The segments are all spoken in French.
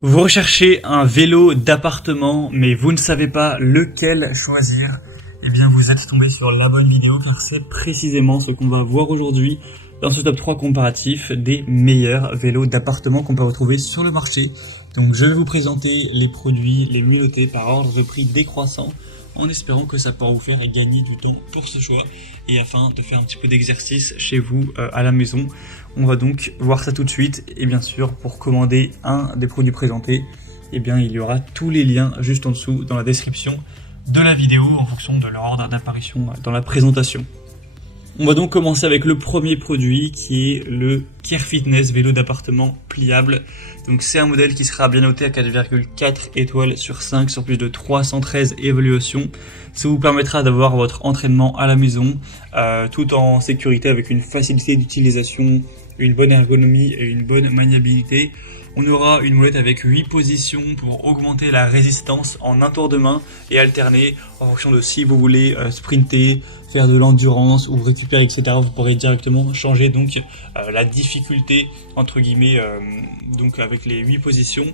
Vous recherchez un vélo d'appartement, mais vous ne savez pas lequel choisir. Eh bien, vous êtes tombé sur la bonne vidéo, car c'est précisément ce qu'on va voir aujourd'hui dans ce top 3 comparatif des meilleurs vélos d'appartement qu'on peut retrouver sur le marché. Donc, je vais vous présenter les produits les mieux notés par ordre de prix décroissant, en espérant que ça pourra vous faire gagner du temps pour ce choix et afin de faire un petit peu d'exercice chez vous à la maison. On va donc voir ça tout de suite et bien sûr pour commander un des produits présentés, eh bien il y aura tous les liens juste en dessous dans la description de la vidéo en fonction de leur ordre d'apparition dans la présentation. On va donc commencer avec le premier produit qui est le Care Fitness vélo d'appartement pliable. Donc c'est un modèle qui sera bien noté à 4,4 étoiles sur 5 sur plus de 313 évaluations. Ça vous permettra d'avoir votre entraînement à la maison tout en sécurité avec une facilité d'utilisation, une bonne ergonomie et une bonne maniabilité. On aura une molette avec 8 positions pour augmenter la résistance en un tour de main et alterner en fonction de si vous voulez sprinter, faire de l'endurance ou récupérer, etc. Vous pourrez directement changer donc la difficulté entre guillemets donc avec les 8 positions.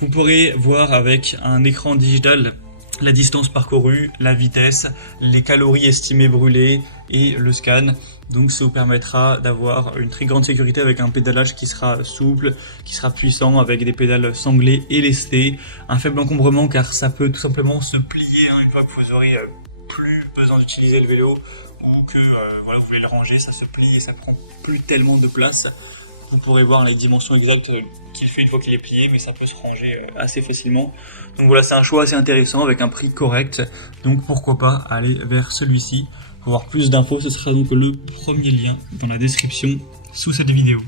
Vous pourrez voir avec un écran digital la distance parcourue, la vitesse, les calories estimées brûlées et le scan. Donc ça vous permettra d'avoir une très grande sécurité avec un pédalage qui sera souple, qui sera puissant avec des pédales sanglées et lestées. Un faible encombrement car ça peut tout simplement se plier une fois que vous aurez plus besoin d'utiliser le vélo ou que vous voulez le ranger, ça se plie et ça prend plus tellement de place. Vous pourrez voir les dimensions exactes qu'il fait une fois qu'il est plié, mais ça peut se ranger assez facilement. Donc voilà, c'est un choix assez intéressant avec un prix correct. Donc pourquoi pas aller vers celui-ci. Pour voir plus d'infos, ce sera donc le premier lien dans la description sous cette vidéo.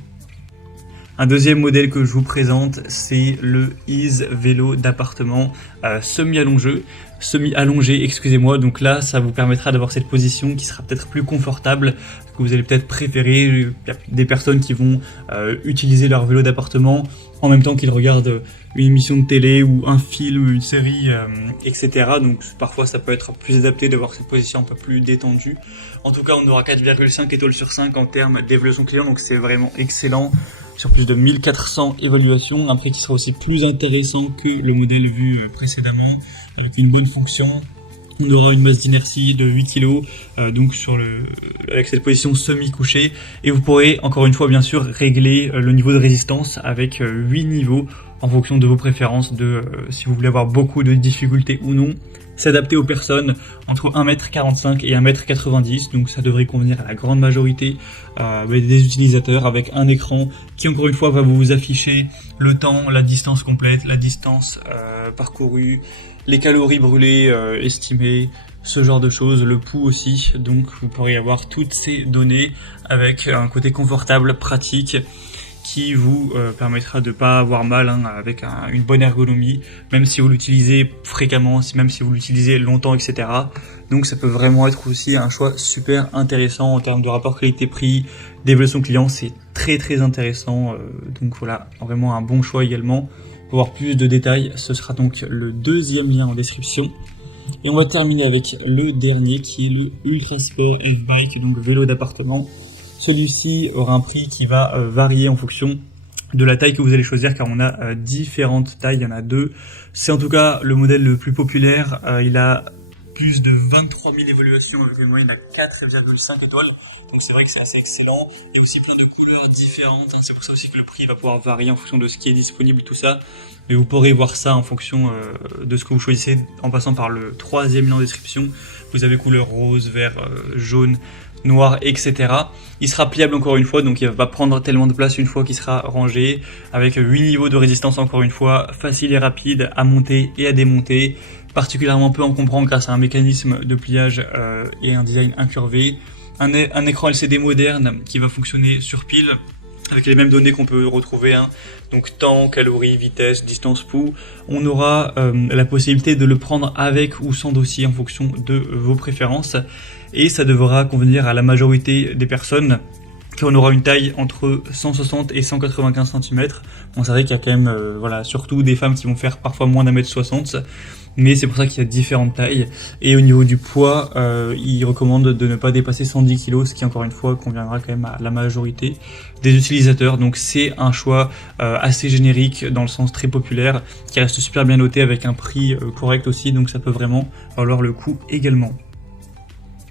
Un deuxième modèle que je vous présente, c'est le Ease vélo d'appartement semi-allongé, excusez-moi. Donc là, ça vous permettra d'avoir cette position qui sera peut-être plus confortable, que vous allez peut-être préférer. Il y a des personnes qui vont utiliser leur vélo d'appartement en même temps qu'ils regardent une émission de télé ou un film, une série, etc. Donc parfois ça peut être plus adapté d'avoir cette position un peu plus détendue. En tout cas, on aura 4,5 étoiles sur 5 en termes d'évaluation client, donc c'est vraiment excellent. Sur plus de 1400 évaluations, un prix qui sera aussi plus intéressant que le modèle vu précédemment, avec une bonne fonction. On aura une masse d'inertie de 8 kg, donc avec cette position semi-couchée. Et vous pourrez, encore une fois, bien sûr, régler le niveau de résistance avec 8 niveaux en fonction de vos préférences, si vous voulez avoir beaucoup de difficultés ou non. S'adapter aux personnes entre 1m45 et 1m90, donc ça devrait convenir à la grande majorité des utilisateurs, avec un écran qui encore une fois va vous afficher le temps, la distance complète, la distance parcourue, les calories brûlées estimées, ce genre de choses, le pouls aussi. Donc vous pourrez avoir toutes ces données avec un côté confortable, pratique, qui vous permettra de pas avoir mal avec une bonne ergonomie, même si vous l'utilisez fréquemment, même si vous l'utilisez longtemps, etc. Donc ça peut vraiment être aussi un choix super intéressant en termes de rapport qualité-prix, d'évaluation client, c'est très très intéressant. Donc voilà, vraiment un bon choix également. Pour voir plus de détails, ce sera donc le deuxième lien en description. Et on va terminer avec le dernier qui est le Ultrasport F-Bike, donc vélo d'appartement. Celui-ci aura un prix qui va varier en fonction de la taille que vous allez choisir, car on a différentes tailles, il y en a deux. C'est en tout cas le modèle le plus populaire, il a plus de 23 000 évaluations avec une moyenne à 4,5 étoiles. Donc c'est vrai que c'est assez excellent. Il y a aussi plein de couleurs différentes, c'est pour ça aussi que le prix va pouvoir varier en fonction de ce qui est disponible, tout ça. Mais vous pourrez voir ça en fonction de ce que vous choisissez en passant par le troisième lien en description. Vous avez couleur rose, vert, jaune, noir, etc. Il sera pliable encore une fois, donc il va pas prendre tellement de place une fois qu'il sera rangé, avec 8 niveaux de résistance encore une fois, facile et rapide à monter et à démonter, particulièrement peu encombrant grâce à un mécanisme de pliage et un design incurvé, un écran LCD moderne qui va fonctionner sur pile, avec les mêmes données qu'on peut retrouver, donc temps, calories, vitesse, distance, pouls. On aura la possibilité de le prendre avec ou sans dossier en fonction de vos préférences, et ça devra convenir à la majorité des personnes. car on aura une taille entre 160 et 195 cm. Bon, c'est vrai qu'il y a quand même, voilà, surtout des femmes qui vont faire parfois moins d'1m60, mais c'est pour ça qu'il y a différentes tailles. Et au niveau du poids, il recommande de ne pas dépasser 110 kg, ce qui encore une fois conviendra quand même à la majorité des utilisateurs. Donc c'est un choix assez générique, dans le sens très populaire, qui reste super bien noté avec un prix correct aussi, donc ça peut vraiment valoir le coup également.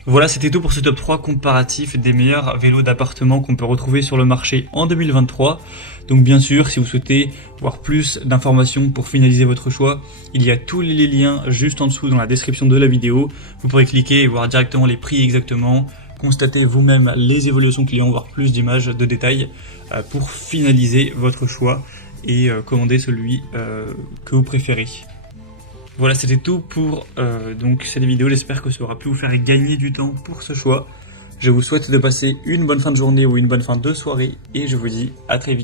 Voilà, c'était tout pour ce top 3 comparatif des meilleurs vélos d'appartement qu'on peut retrouver sur le marché en 2023. Donc bien sûr, si vous souhaitez voir plus d'informations pour finaliser votre choix, il y a tous les liens juste en dessous dans la description de la vidéo. Vous pourrez cliquer et voir directement les prix exactement, constater vous-même les évolutions clients, voir plus d'images de détails pour finaliser votre choix et commander celui que vous préférez. Voilà, c'était tout pour donc cette vidéo. J'espère que ça aura pu vous faire gagner du temps pour ce choix. Je vous souhaite de passer une bonne fin de journée ou une bonne fin de soirée et je vous dis à très vite.